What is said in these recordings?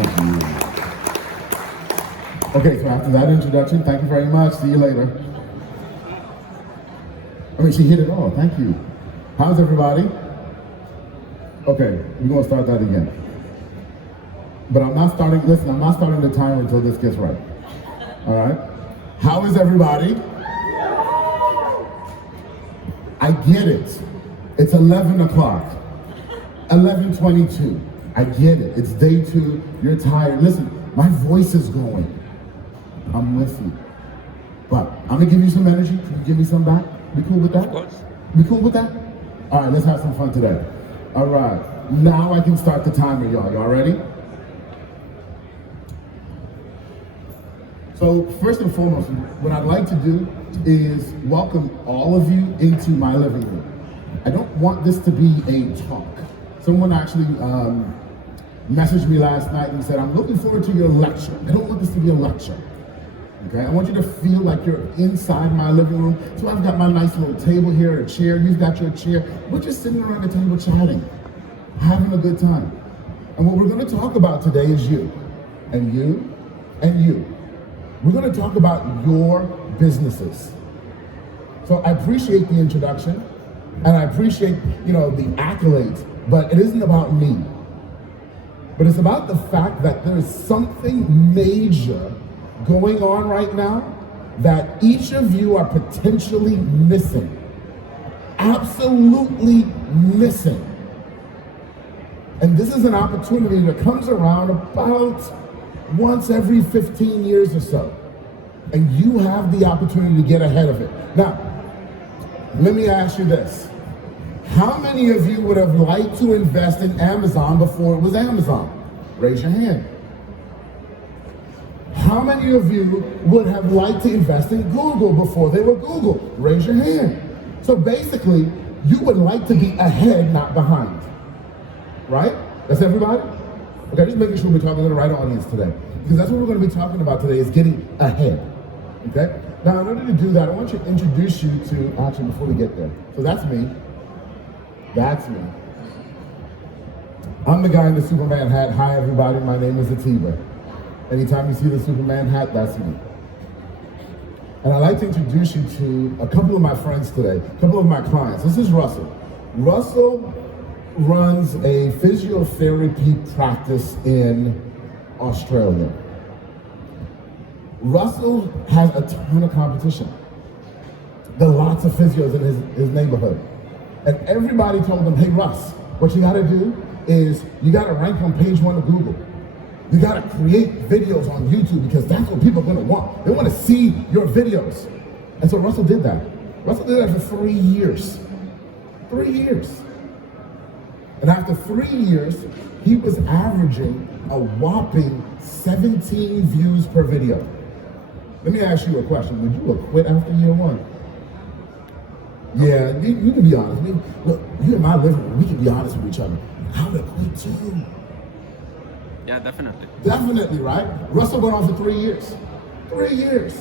Thank you. Okay, so after that introduction, thank you very much. See you later. I mean, she hit it all. Thank you. How's everybody? Okay, we're gonna start that again. But I'm not starting the timer until this gets right. All right? How is everybody? I get it. It's 11 o'clock. 11:22. I get it. It's day 2. You're tired. Listen, my voice is going. I'm with you. But I'm gonna give you some energy. Can you give me some back? Be cool with that? Of course. Be cool with that? All right, let's have some fun today. All right, now I can start the timer, y'all. Y'all ready? So first and foremost, what I'd like to do is welcome all of you into my living room. I don't want this to be a talk. Someone actually messaged me last night and said, I'm looking forward to your lecture. I don't want this to be a lecture. Okay, I want you to feel like you're inside my living room. So I've got my nice little table here, a chair, you've got your chair. We're just sitting around the table chatting, having a good time. And what we're gonna talk about today is you, and you, and you. We're gonna talk about your businesses. So I appreciate the introduction, and I appreciate, the accolades, but it isn't about me. But it's about the fact that there is something major going on right now that each of you are potentially missing. Absolutely missing. And this is an opportunity that comes around about once every 15 years or so. And you have the opportunity to get ahead of it. Now, let me ask you this. How many of you would have liked to invest in Amazon before it was Amazon? Raise your hand. How many of you would have liked to invest in Google before they were Google? Raise your hand. So basically, you would like to be ahead, not behind. Right? That's everybody? Okay, just making sure we're talking to the right audience today. Because that's what we're going to be talking about today, is getting ahead. Okay? Now, in order to do that, I want to introduce you to, actually, before we get there. So that's me. That's me. I'm the guy in the Superman hat. Hi, everybody. My name is Atiba. Anytime you see the Superman hat, that's me. And I'd like to introduce you to a couple of my friends today, a couple of my clients. This is Russell. Russell runs a physiotherapy practice in Australia. Russell has a ton of competition. There are lots of physios in his neighborhood. And everybody told him, hey Russ, what you gotta do is you gotta rank on page 1 of Google. You gotta create videos on YouTube because that's what people are gonna want. They wanna see your videos. And so Russell did that. Russell did that for 3 years. 3 years. And after 3 years, he was averaging a whopping 17 views per video. Let me ask you a question. Would you have quit after year 1? Yeah, you can be honest. Look, you're in my living room. We can be honest with each other. I would have quit too. Yeah, definitely. Definitely, right? Russell went on for 3 years. 3 years.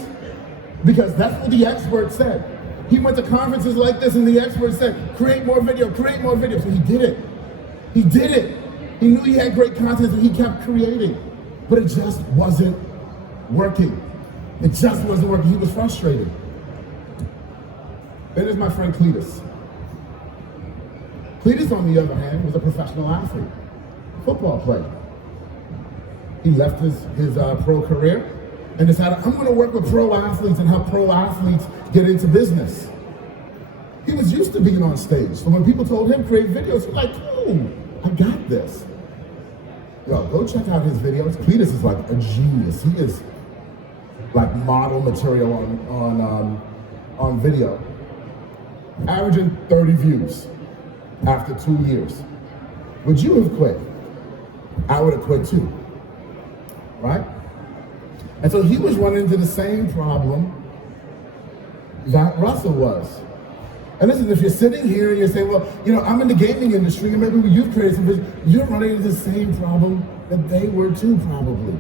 Because that's what the expert said. He went to conferences like this and the expert said, create more video, create more video. So he did it. He did it. He knew he had great content and he kept creating. But it just wasn't working. It just wasn't working. He was frustrated. Then there's my friend Cletus. Cletus, on the other hand, was a professional athlete, football player. He left his pro career and decided, I'm gonna work with pro athletes and help pro athletes get into business. He was used to being on stage. So when people told him create videos, he was like, oh, I got this. Yo, go check out his videos. Cletus is like a genius. He is like model material on video. Averaging 30 views after 2 years. Would you have quit? I would have quit too, right? And so he was running into the same problem that Russell was. And listen, if you're sitting here and you're saying, well, I'm in the gaming industry and maybe you've created some business, you're running into the same problem that they were too, probably.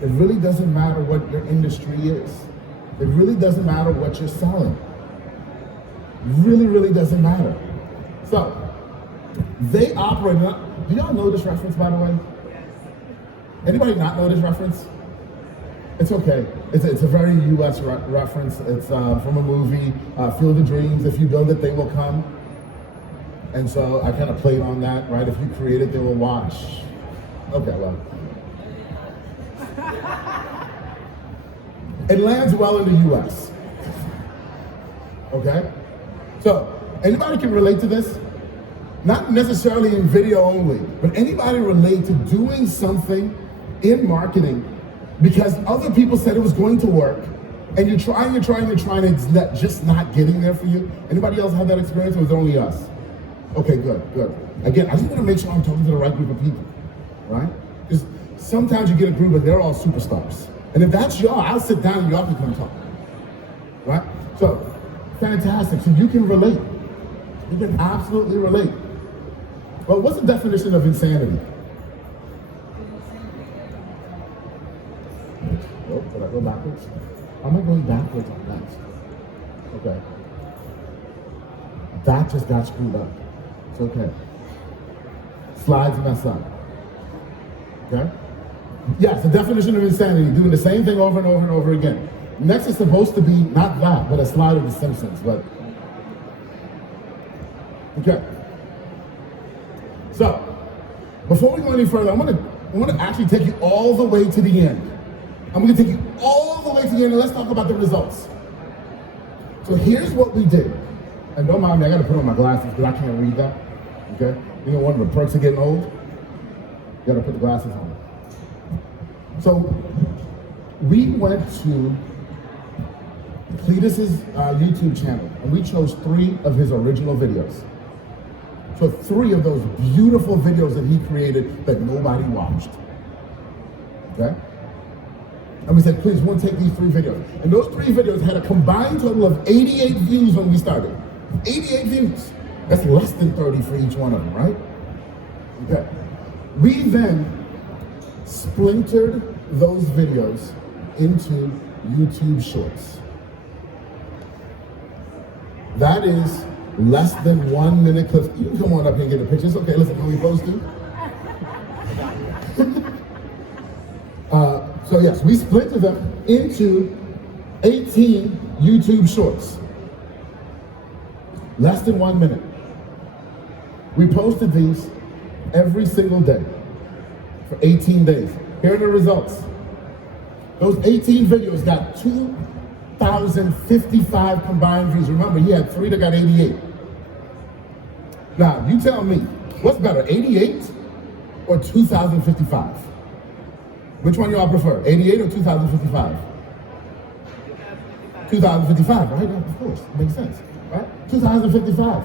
It really doesn't matter what your industry is. It really doesn't matter what you're selling. Really, really doesn't matter. So, they operate, do y'all know this reference, by the way? Anybody not know this reference? It's okay. It's a very US reference. It's from a movie, Field of Dreams. If you build it, they will come. And so I kind of played on that, right? If you create it, they will watch. Okay, well. It lands well in the US. Okay? So, anybody can relate to this? Not necessarily in video only, but anybody relate to doing something in marketing because other people said it was going to work, and you're trying, and it's just not getting there for you? Anybody else have that experience, or was it only us? Okay, good. Again, I just want to make sure I'm talking to the right group of people, right? Because sometimes you get a group and they're all superstars. And if that's y'all, I'll sit down and y'all can come talk, right? So, fantastic. So you can relate. You can absolutely relate. Well, what's the definition of insanity? Oh, did I go backwards? How am I going backwards on next? Okay. That just got screwed up. It's okay. Slides mess up. Okay? Yes, the definition of insanity, doing the same thing over and over and over again. Next is supposed to be not that, but a slide of The Simpsons, but okay. So, before we go any further, I want to actually take you all the way to the end. I'm going to take you all the way to the end, and let's talk about the results. So here's what we did. And don't mind me, I got to put on my glasses because I can't read that. Okay? You know, one of the perks of getting old? You got to put the glasses on. So, we went to Cletus's YouTube channel, and we chose 3 of his original videos. So 3 of those beautiful videos that he created that nobody watched. Okay? And we said, please, we'll take these 3 videos. And those 3 videos had a combined total of 88 views when we started. 88 views. That's less than 30 for each one of them, right? Okay. We then splintered those videos into YouTube Shorts. That is less than 1 minute clips. You can come on up here and get a picture. It's okay, listen, are we supposed to? So yes, we splintered them into 18 YouTube Shorts. Less than 1 minute. We posted these every single day for 18 days. Here are the results. Those 18 videos got 2,055 combined views. Remember, he had 3 that got 88. Now, you tell me, what's better, 88 or 2,055? Which one y'all prefer, 88 or 2,055? 2,055, right? Yeah, of course, makes sense, right? 2,055.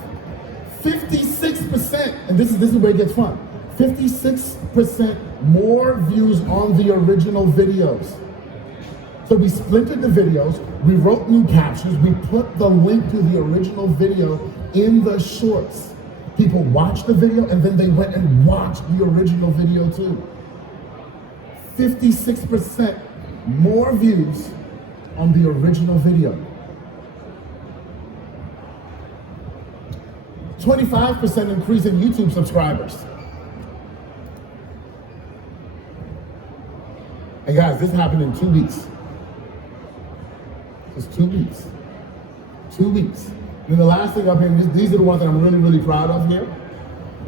56%, and this is where it gets fun. 56% more views on the original videos. So we splintered the videos, we wrote new captions, we put the link to the original video in the shorts. People watched the video and then they went and watched the original video too. 56% more views on the original video. 25% increase in YouTube subscribers. And guys, this happened in 2 weeks. Just 2 weeks. 2 weeks. And then the last thing up here, these are the ones that I'm really, really proud of here.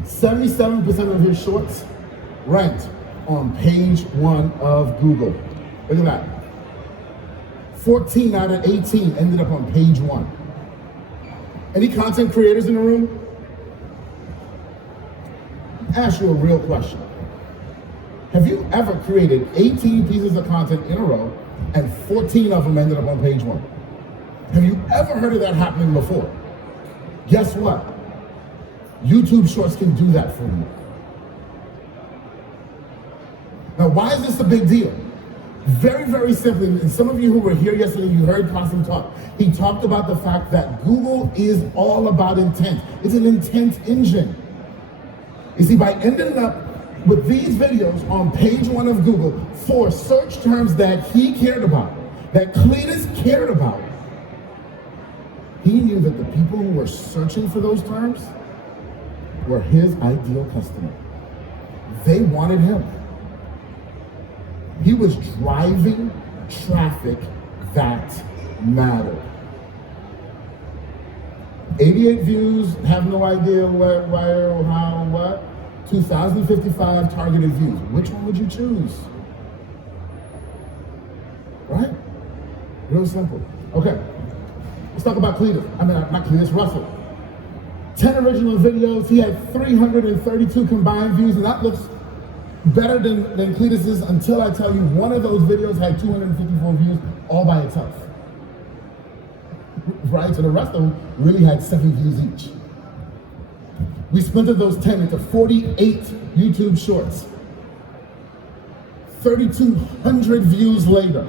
77% of his shorts ranked on page 1 of Google. Look at that. 14 out of 18 ended up on page 1. Any content creators in the room? Ask you a real question. Have you ever created 18 pieces of content in a row and 14 of them ended up on page 1? Have you ever heard of that happening before? Guess what? YouTube Shorts can do that for you. Now, why is this a big deal? Very, very simply, and some of you who were here yesterday, you heard Qasim talk. He talked about the fact that Google is all about intent. It's an intent engine. You see, by ending up with these videos on page 1 of Google for search terms that he cared about, that Cletus cared about, he knew that the people who were searching for those terms were his ideal customer. They wanted him. He was driving traffic that mattered. 88 views, have no idea where, or how, or what. 2,055 targeted views. Which one would you choose? Right? Real simple. Okay, let's talk about not Cletus, Russell. 10 original videos, he had 332 combined views, and that looks better than Cletus's until I tell you one of those videos had 254 views all by itself. Right, so the rest of them really had 7 views each. We splintered those 10 into 48 YouTube shorts. 3,200 views later.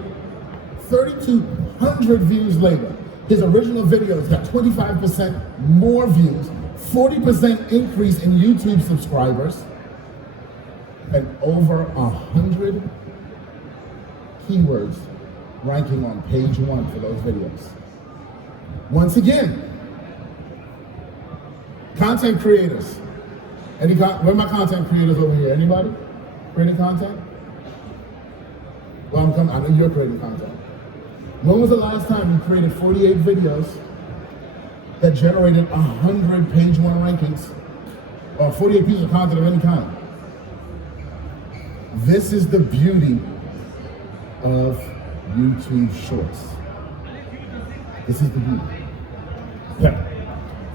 3,200 views later, his original videos got 25% more views, 40% increase in YouTube subscribers, and over 100 keywords ranking on page 1 for those videos. Once again, content creators. Where are my content creators over here? Anybody creating content? Well, I know you're creating content. When was the last time you created 48 videos that generated 100 page 1 rankings or 48 pieces of content of any kind? This is the beauty of YouTube Shorts. This is the beauty. Okay.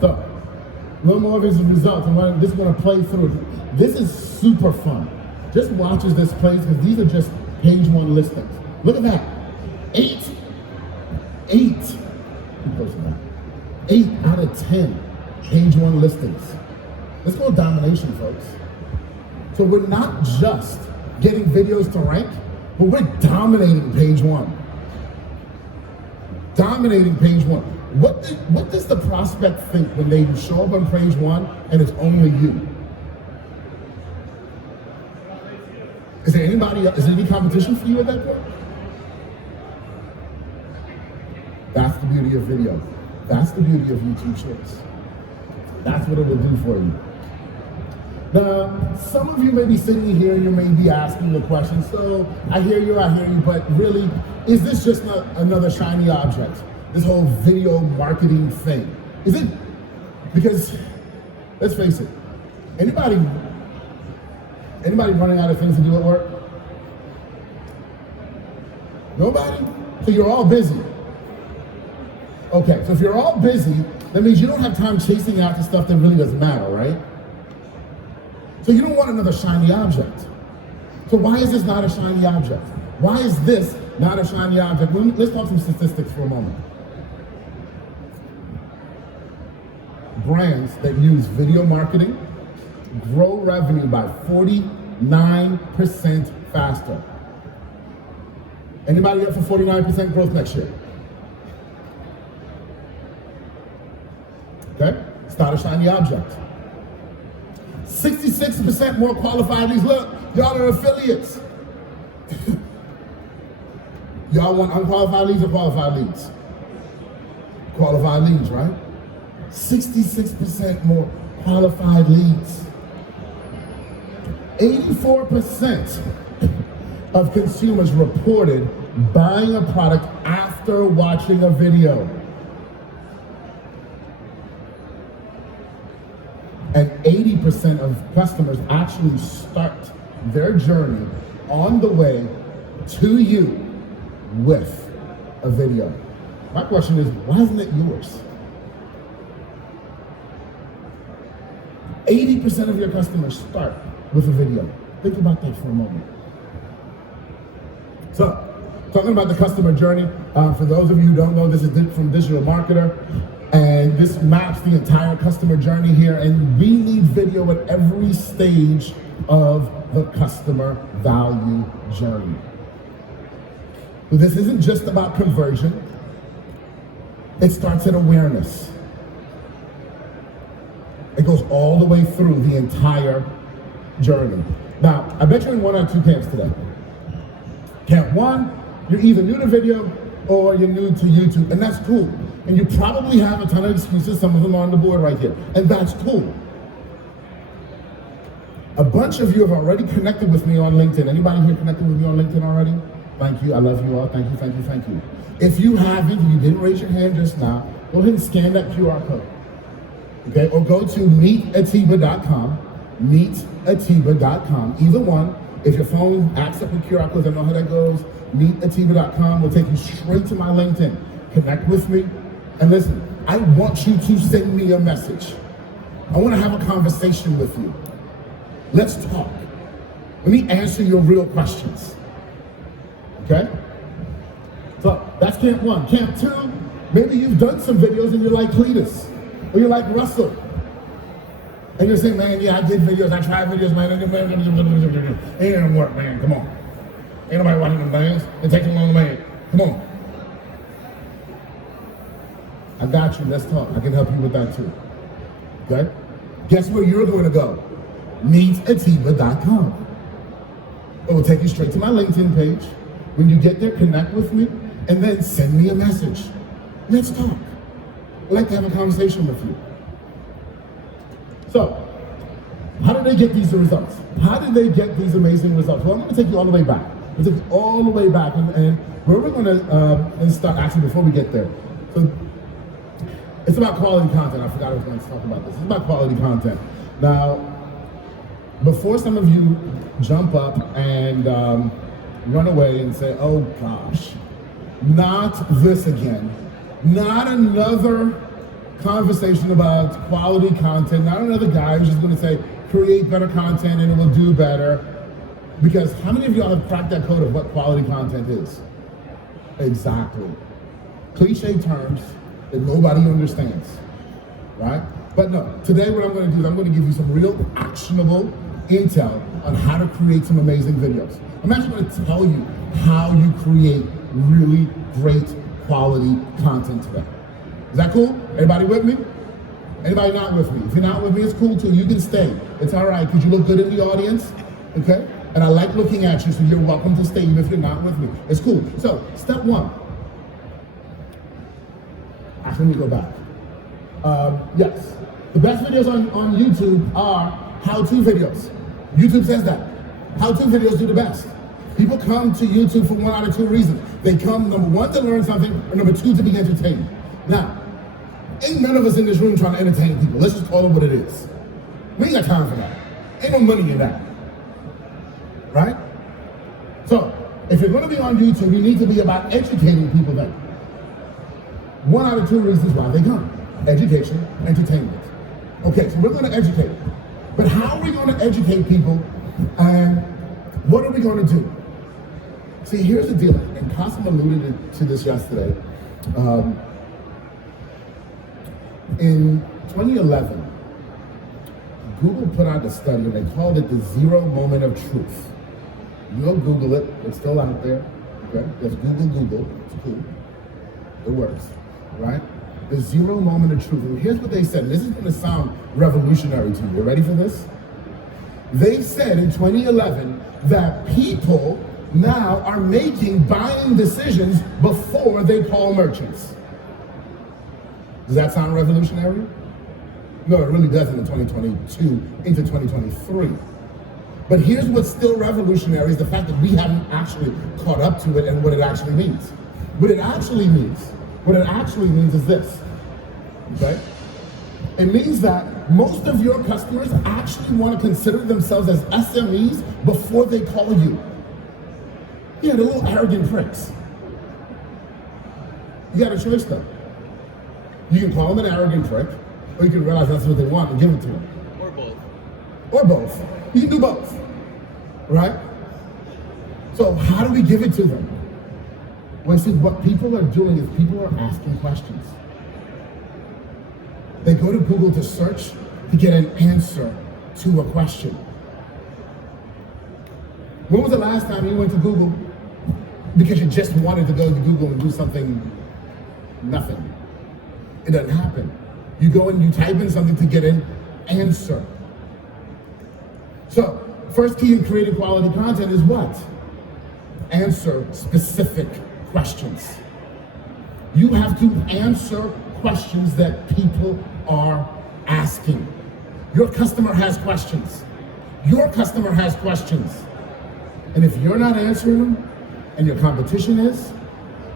So, a little more of his results, and this is going to play through. This is super fun. Just watch as this plays, because these are just page 1 listings. Look at that. 8 out of 10 page 1 listings. Let's go domination, folks. So we're not just getting videos to rank, but we're dominating page 1. Dominating page 1. What does the prospect think when they show up on page 1 and it's only you? Is there anybody else? Is there any competition for you at that point? That's the beauty of video. That's the beauty of YouTube Shorts. That's what it will do for you. Now, some of you may be sitting here and you may be asking the question, so I hear you, but really, is this just another shiny object? This whole video marketing thing? Is it? Because, let's face it, anybody running out of things to do at work? Nobody? So you're all busy. Okay, so if you're all busy, that means you don't have time chasing after stuff that really doesn't matter, right? So you don't want another shiny object. So why is this not a shiny object? Why is this not a shiny object? Let's talk some statistics for a moment. Brands that use video marketing grow revenue by 49% faster. Anybody up for 49% growth next year? Okay, it's not a shiny object. 66% more qualified leads. Look, y'all are affiliates. Y'all want unqualified leads or qualified leads? Qualified leads, right? 66% more qualified leads. 84% of consumers reported buying a product after watching a video. And 80% of customers actually start their journey on the way to you with a video. My question is, why isn't it yours? 80% of your customers start with a video. Think about that for a moment. So, talking about the customer journey, for those of you who don't know, this is from Digital Marketer, and this maps the entire customer journey here, and we need video at every stage of the customer value journey. So this isn't just about conversion. It starts at awareness. It goes all the way through the entire journey. Now, I bet you're in one or two camps today. Camp 1, you're either new to video or you're new to YouTube, and that's cool. And you probably have a ton of excuses, some of them are on the board right here, and that's cool. A bunch of you have already connected with me on LinkedIn. Anybody here connected with me on LinkedIn already? Thank you. I love you all. Thank you, thank you, thank you. If you haven't, you didn't raise your hand just now, go ahead and scan that QR code. Okay, or go to meetatiba.com, meetatiba.com, either one. If your phone acts up with QR codes, I know how that goes. Meetatiba.com will take you straight to my LinkedIn. Connect with me. And listen, I want you to send me a message. I want to have a conversation with you. Let's talk. Let me answer your real questions. Okay? So that's camp one. Camp two, maybe you've done some videos and you're like Cletus, or you're like Russell. And you're saying, man, yeah, I did videos, I tried videos, man. It didn't work, man, come on. Ain't nobody watching them things. It takes too long to make. Come on. I got you, let's talk. I can help you with that too. Okay? Guess where you're going to go? Meetatiba.com. It will take you straight to my LinkedIn page. When you get there, connect with me, and then send me a message. Let's talk. I'd like to have a conversation with you. So, how did they get these results? How did they get these amazing results? Well, I'm going to take you all the way back. I'm going to take you all the way back, and where we're going to start, actually, before we get there. So, it's about quality content. I forgot I was going to talk about this. It's about quality content. Now, before some of you jump up and run away and say, oh gosh, not this again. Not another conversation about quality content. Not another guy who's just going to say, create better content and it will do better. Because how many of y'all have cracked that code of what quality content is? Exactly. Cliche terms that nobody understands, right? But no, today what I'm going to do is I'm going to give you some real actionable intel on how to create some amazing videos. I'm actually going to tell you how you create really great quality content today. Is that cool? Everybody with me? Anybody not with me? If you're not with me, it's cool too. You can stay. It's all right because you look good in the audience, okay? And I like looking at you, so you're welcome to stay even if you're not with me. It's cool. So, step one. Actually, let me go back. Yes. The best videos on YouTube are how-to videos. YouTube says that. How-to videos do the best. People come to YouTube for one out of two reasons. They come, number one, to learn something, or number two, to be entertained. Now, ain't none of us in this room trying to entertain people. Let's just call it what it is. We ain't got time for that. Ain't no money in that. Right? So, if you're going to be on YouTube, you need to be about educating people then. One out of two reasons why they come. Education, entertainment. Okay, so we're going to educate. But how are we going to educate people, and what are we going to do? See, here's the deal, and Qasim alluded to this yesterday. In 2011, Google put out a study, and they called it the 0 moment of truth. You'll Google it, it's still out there, okay? Just Google, it's cool. It works, right? The 0 moment of truth. And here's what they said, and this is gonna sound revolutionary to you. You ready for this? They said in 2011 that people now are making buying decisions before they call merchants. Does that sound revolutionary? No, it really doesn't in 2022 into 2023. But here's what's still revolutionary is the fact that we haven't actually caught up to it and what it actually means. What it actually means is this, okay? It means that most of your customers actually want to consider themselves as SMEs before they call you. Yeah, they're little arrogant pricks. You got a choice though. You can call them an arrogant prick, or you can realize that's what they want and give it to them. Or both. Or both. You can do both, right? So how do we give it to them? Well, see, what people are doing is people are asking questions. They go to Google to search to get an answer to a question. When was the last time you went to Google because you just wanted to go to Google and do something? Nothing. It doesn't happen. You go and you type in something to get an answer. So, first key in creating quality content is what? Answer specific questions. You have to answer questions that people are asking. Your customer has questions. Your customer has questions. And if you're not answering them, and your competition is,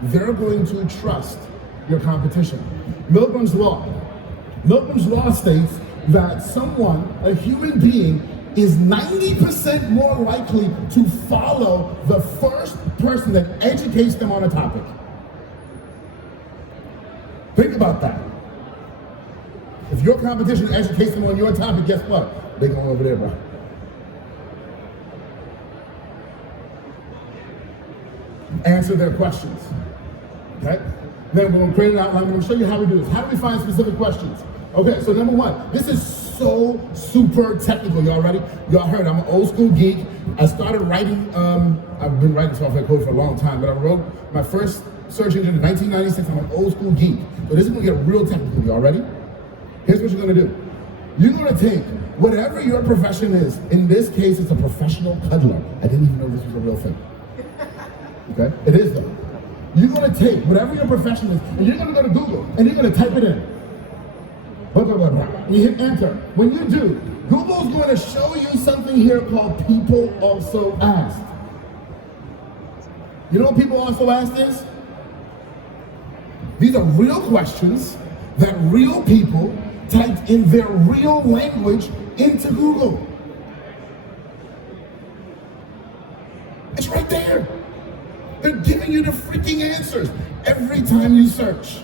they're going to trust your competition. Milgram's Law. Milgram's Law states that someone, a human being, is 90% more likely to follow the first person that educates them on a topic. Think about that. If your competition educates them on your topic, guess what? They're going over there, bro. Answer their questions. Okay? Then we're going to create an outline. I'm going to show you how we do this. How do we find specific questions? Okay, so number one, this is so super technical. Y'all ready? Y'all heard I'm an old school geek. I started writing, I've been writing software code for a long time, but I wrote my first search engine in 1996. I'm an old school geek. So this is going to get real technical. Y'all ready? Here's what you're going to do. You're going to take whatever your profession is. In this case, it's a professional cuddler. I didn't even know this was a real thing. Okay? It is though. You're going to take whatever your profession is, and you're going to go to Google, and you're going to type it in. Blah, blah, blah, blah. And you hit enter. When you do, Google's going to show you something here called People Also Asked. You know what People Also Asked is? These are real questions that real people typed in their real language into Google. It's right there. They're giving you the freaking answers every time you search.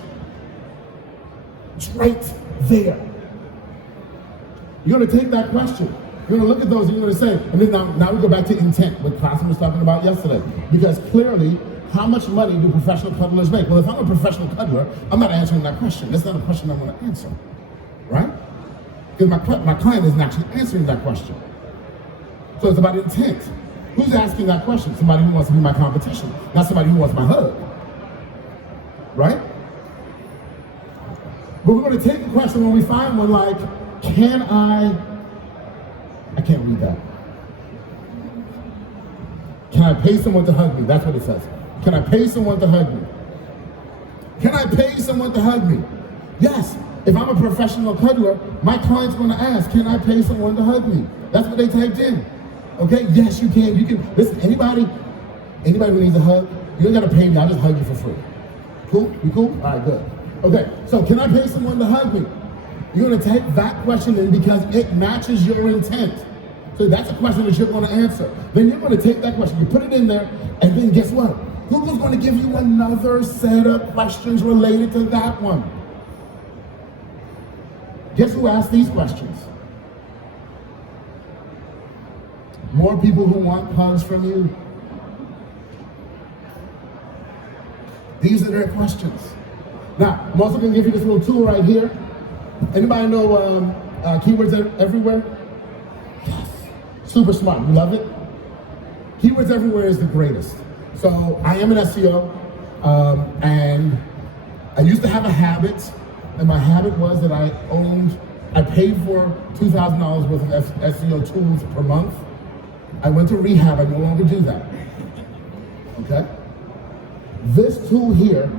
It's right there. You're going to take that question. You're going to look at those and you're going to say, and then now we go back to intent, what Carson was talking about yesterday. Because clearly, how much money do professional cuddlers make? Well, if I'm a professional cuddler, I'm not answering that question. That's not a question I want to answer, right? Because my client isn't actually answering that question. So it's about intent. Who's asking that question? Somebody who wants to be my competition, not somebody who wants my hug, right? But we're going to take the question when we find one like, I can't read that. Can I pay someone to hug me? That's what it says. Can I pay someone to hug me? Can I pay someone to hug me? Yes. If I'm a professional cuddler, my client's going to ask, can I pay someone to hug me? That's what they typed in. Okay? Yes, you can. You can. Listen, anybody who needs a hug, you don't got to pay me. I'll just hug you for free. Cool? You cool? All right, good. Okay, so can I pay someone to hug me? You're going to take that question in because it matches your intent. So that's a question that you're going to answer. Then you're going to take that question, you put it in there, and then guess what? Google's going to give you another set of questions related to that one. Guess who asked these questions? More people who want hugs from you. These are their questions. Now, I'm also going to give you this little tool right here. Anybody know keywords everywhere? Yes. Super smart. You love it? Keywords everywhere is the greatest. So I am an SEO, and I used to have a habit, and my habit was that I paid for $2,000 worth of SEO tools per month. I went to rehab. I no longer do that. Okay? This tool here,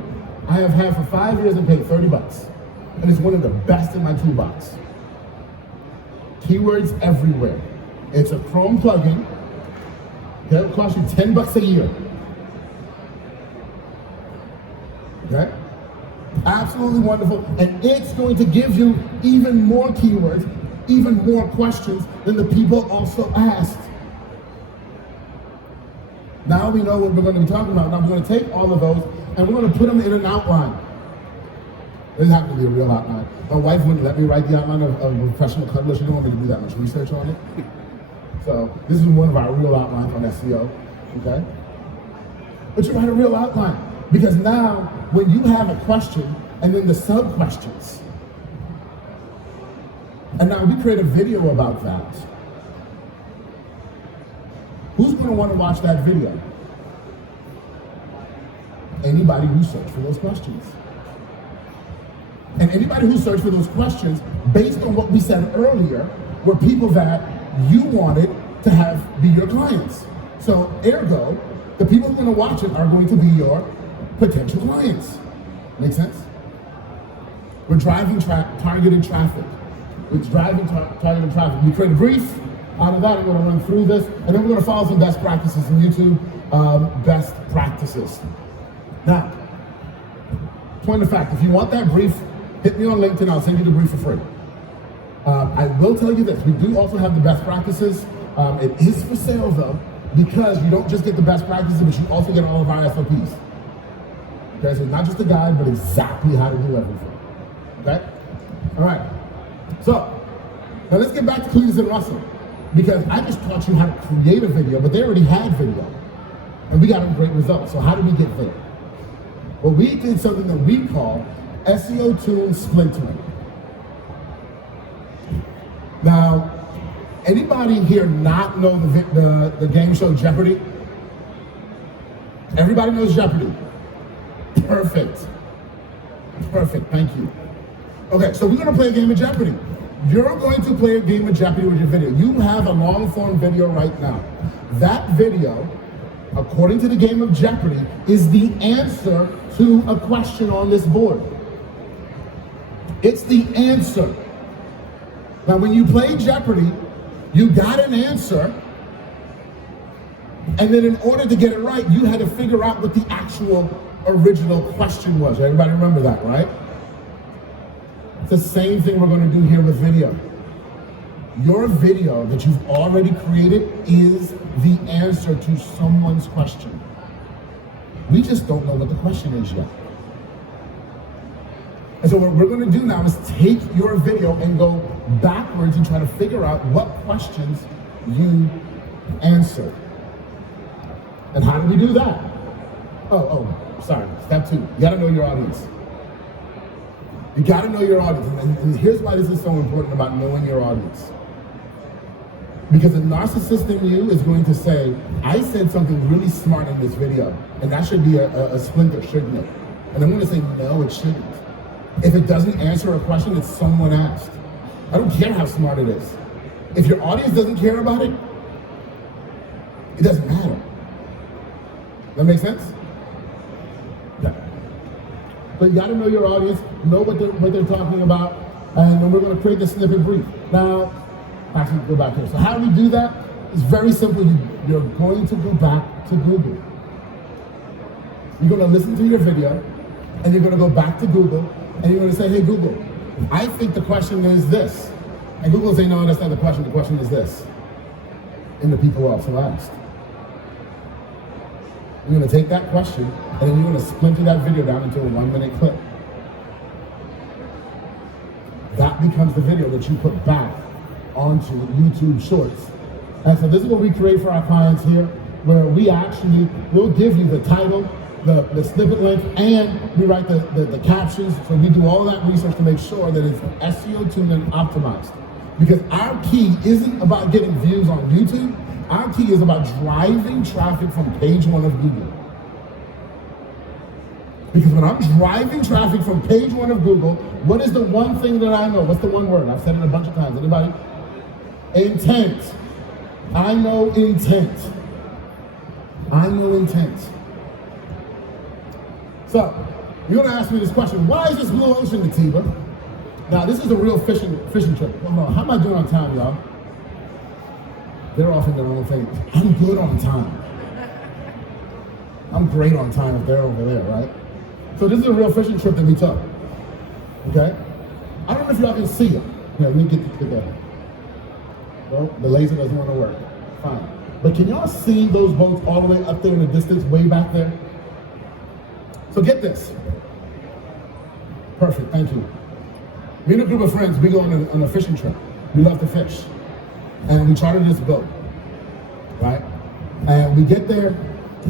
I have had for 5 years and paid $30. And it's one of the best in my toolbox. Keywords everywhere. It's a Chrome plugin. Okay, it'll cost you $10 a year. Okay? Absolutely wonderful. And it's going to give you even more keywords, even more questions than the people also asked. Now we know what we're going to be talking about. Now we're going to take all of those and we're going to put them in an outline. This happens to be a real outline. My wife wouldn't let me write the outline of a professional cuddler. She didn't want me to do that much research on it. So this is one of our real outlines on SEO, okay? But you write a real outline because now when you have a question and then the sub-questions, and now we create a video about that. Who's going to want to watch that video? Anybody who searched for those questions. And anybody who searched for those questions, based on what we said earlier, were people that you wanted to have be your clients. So ergo, the people who are going to watch it are going to be your potential clients. Make sense? We're driving targeted traffic. It's driving targeted traffic. We create a brief, Out of that, I'm going to run through this, and then we're going to follow some best practices in YouTube, best practices. Now, point of fact, if you want that brief, hit me on LinkedIn, I'll send you the brief for free. I will tell you this, we do also have the best practices. It is for sale though, because you don't just get the best practices, but you also get all of our SOPs. Okay, so not just a guide, but exactly how to do everything. Okay? All right. So, now let's get back to Cletus and Russell, because I just taught you how to create a video, but they already had video. And we got them great results. So how did we get there? Well, we did something that we call SEO tune splintering. Now, anybody here not know the game show Jeopardy? Everybody knows Jeopardy. Perfect. Perfect, thank you. Okay, so we're gonna play a game of Jeopardy. You're going to play a game of Jeopardy with your video. You have a long form video right now. That video, according to the game of Jeopardy, is the answer to a question on this board. It's the answer. Now, when you play Jeopardy, you got an answer, and then in order to get it right, you had to figure out what the actual original question was. Everybody remember that, right? It's the same thing we're going to do here with video. Your video that you've already created is the answer to someone's question. We just don't know what the question is yet. And so what we're going to do now is take your video and go backwards and try to figure out what questions you answered. And how do we do that? Sorry, step 2. You got to know your audience. You got to know your audience. And here's why this is so important about knowing your audience. Because a narcissist in you is going to say, I said something really smart in this video, and that should be a splinter, shouldn't it? And I'm going to say, no, it shouldn't. If it doesn't answer a question that someone asked, I don't care how smart it is. If your audience doesn't care about it, it doesn't matter. That make sense? Yeah. But you got to know your audience, know what they're talking about, and then we're going to create the snippet brief. Now, actually, go back here. So how do we do that? It's very simple. You're going to go back to Google. You're going to listen to your video, and you're going to go back to Google, and you're going to say, hey, Google, I think the question is this. And Google will say, no, that's not the question is this. And the people also asked. You're going to take that question, and then you're going to splinter that video down into a 1-minute clip. That becomes the video that you put back onto YouTube Shorts. And so this is what we create for our clients here, where we'll give you the title, the snippet length, and we write the captions. So we do all of that research to make sure that it's SEO tuned and optimized. Because our key isn't about getting views on YouTube. Our key is about driving traffic from page 1 of Google. Because when I'm driving traffic from page 1 of Google, what is the one thing that I know? What's the one word? I've said it a bunch of times. Anybody? Intent. I know intent. I know intent. So, you're gonna ask me this question, why is this blue ocean, Atiba? Now, this is a real fishing trip. How am I doing on time, y'all? They're off in their own thing. I'm good on time. I'm great on time if they're over there, right? So this is a real fishing trip that we took, okay? I don't know if y'all can see it. Here, let me get that. Well, the laser doesn't want to work. Fine. But can y'all see those boats all the way up there in the distance, way back there? So get this. Perfect, thank you. Me and a group of friends, we go on a fishing trip. We love to fish. And we chartered this boat, right? And we get there,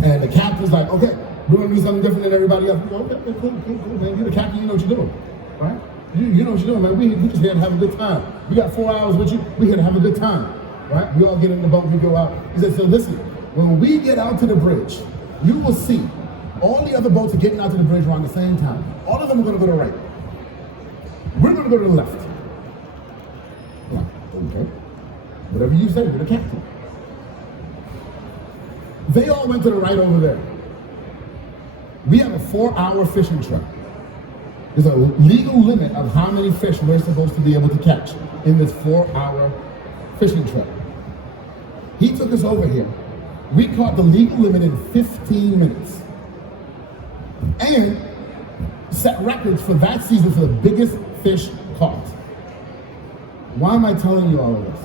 and the captain's like, okay, we're gonna do something different than everybody else. We go, okay, cool, man. You're the captain, you know what you're doing, right? You know what you're doing, man. We just here to have a good time. We got 4 hours with you, we're here to have a good time, right? We all get in the boat, we go out. He said, so listen, when we get out to the bridge, you will see all the other boats are getting out to the bridge around the same time. All of them are gonna go to the right. We're gonna go to the left. Yeah, okay. Whatever you say, you're the captain. They all went to the right over there. We have a 4-hour fishing trip. There's a legal limit of how many fish we're supposed to be able to catch in this 4-hour fishing trip. He took us over here. We caught the legal limit in 15 minutes. And set records for that season for the biggest fish caught. Why am I telling you all of this?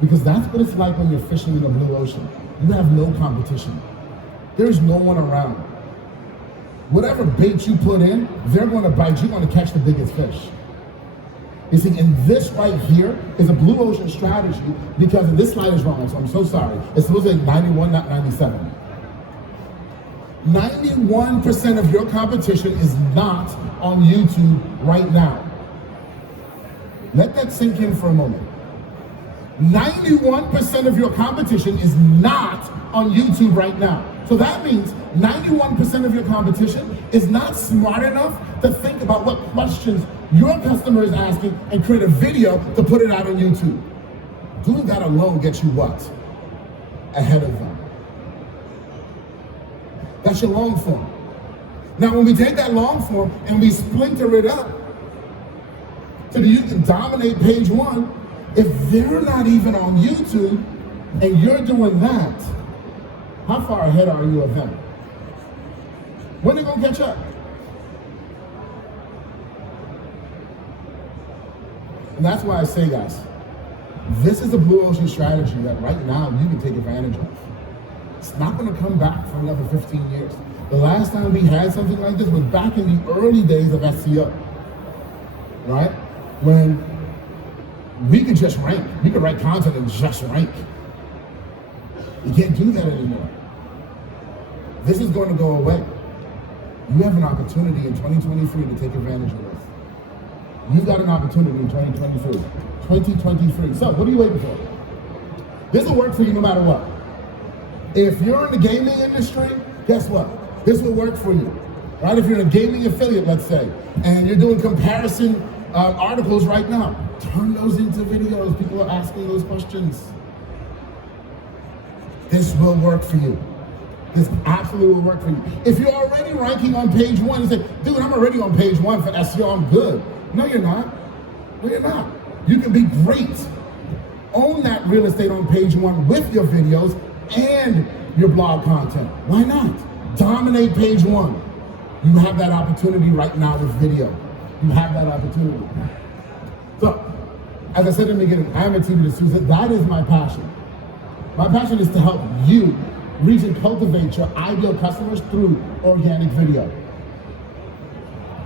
Because that's what it's like when you're fishing in the blue ocean. You have no competition. There's no one around. Whatever bait you put in, they're going to bite. You're going to catch the biggest fish. You see, and this right here is a blue ocean strategy because, and this slide is wrong, so I'm so sorry. It's supposed to be 91, not 97. 91% of your competition is not on YouTube right now. Let that sink in for a moment. 91% of your competition is not on YouTube right now. So that means 91% of your competition is not smart enough to think about what questions your customer is asking and create a video to put it out on YouTube. Doing that alone gets you what? Ahead of them. That's your long form. Now, when we take that long form and we splinter it up so that you can dominate page one, if they're not even on YouTube and you're doing that, how far ahead are you of them? When are they gonna catch up? And that's why I say, guys, this is the blue ocean strategy that right now you can take advantage of. It's not gonna come back for another 15 years. The last time we had something like this was back in the early days of SEO, right? When we could just rank. You could write content and just rank. You can't do that anymore. This is going to go away. You have an opportunity in 2023 to take advantage of this. You've got an opportunity in 2023. 2023. So what are you waiting for? This will work for you no matter what. If you're in the gaming industry, guess what? This will work for you, right? If you're in a gaming affiliate, let's say, and you're doing comparison articles right now, turn those into videos. People are asking those questions. This will work for you. This absolutely will work for you. If you're already ranking on page one and say, dude, I'm already on page one for SEO, I'm good. No, you're not. No, you're not. You can be great. Own that real estate on page one with your videos and your blog content. Why not? Dominate page one. You have that opportunity right now with video. You have that opportunity. So, as I said in the beginning, I am Atiba to Souza. That is my passion. My passion is to help you reach and cultivate your ideal customers through organic video.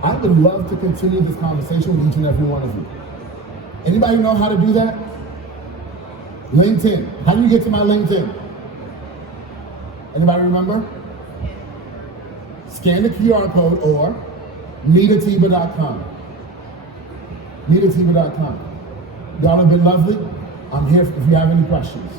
I would love to continue this conversation with each and every one of you. Anybody know how to do that? LinkedIn. How do you get to my LinkedIn? Anybody remember? Scan the QR code or meetatiba.com. Meetatiba.com. Y'all have been lovely. I'm here if you have any questions.